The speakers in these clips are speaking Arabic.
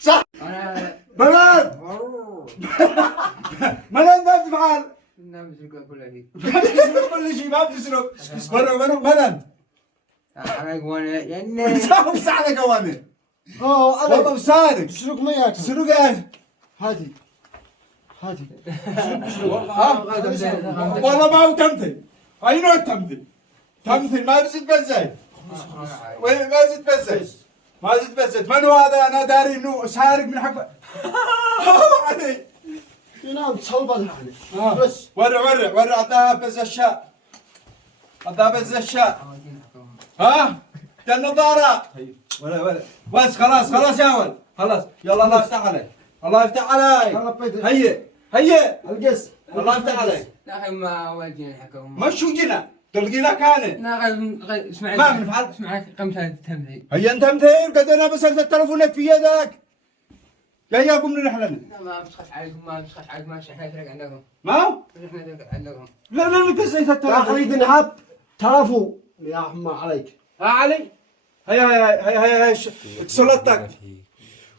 صح. بلد ملان ما تفعل. بتسرق كل شيء. بتسرق كل شيء ما بتسرق. مرة ملان. أنا قوانا يعني. بساعدك قوانا. والله بساعدك. تسرق مياه. تسرق ايه؟ هادي. والله ما هو تمثل. اي نوع تمثل؟ تمثل ما بزيد بزاي. ما زيد بزاي. ما زيد بزاي. من هو هذا؟ انا داري انه سارق من حق. علي. ينام تصلب عليه. بس ورع عطاها بز الشاء. عطاها بز الشاء. ها؟ النظارة. ولا بس خلاص يا ولد. خلاص يلا الله يفتح عليك. الله يفتح عليك. هيا القس. الله يفتح عليك. لا أخي ما واجينا حكوا. ما شو جينا؟ تلقينا كان. لا اسمع. ما بنفعل. اسمع قمت تمثيل. هيا انت مثير قد انا بسلت التلفونات في يدك. يا قوم من رحلنا. لا ما بتخاف عليكم ماشي احنا نترك عندكم. ما؟ احنا نترك عندكم. لا كسيت يا التلفون. خليد نهب تلفو يا حما عليك. علي. هيا اتصلتك.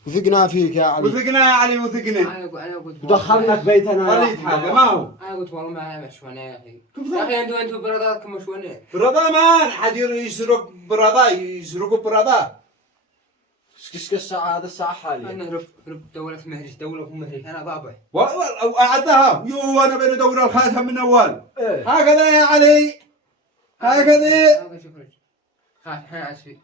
وثقنا فيك يا علي. وثقنا يا علي وثقنا. انا قلت ودخلناك بيتنا يا وليد حاجه ما هو. انا قلت والله ما مشوانه يا اخي. يا اخي انتوا براداتكم مشوانه. برضا ما حد يسرق برضا يسرقوا برضا. كس الساعة هذا الساعة حاليا. انا رب دولة مهرج دولة مهرج انا ضابع. وأعدها يو أنا بين دور الخاتم من أول. إيه. هكذا يا علي. هكذا. شكرا. خلاص احنا اسفين.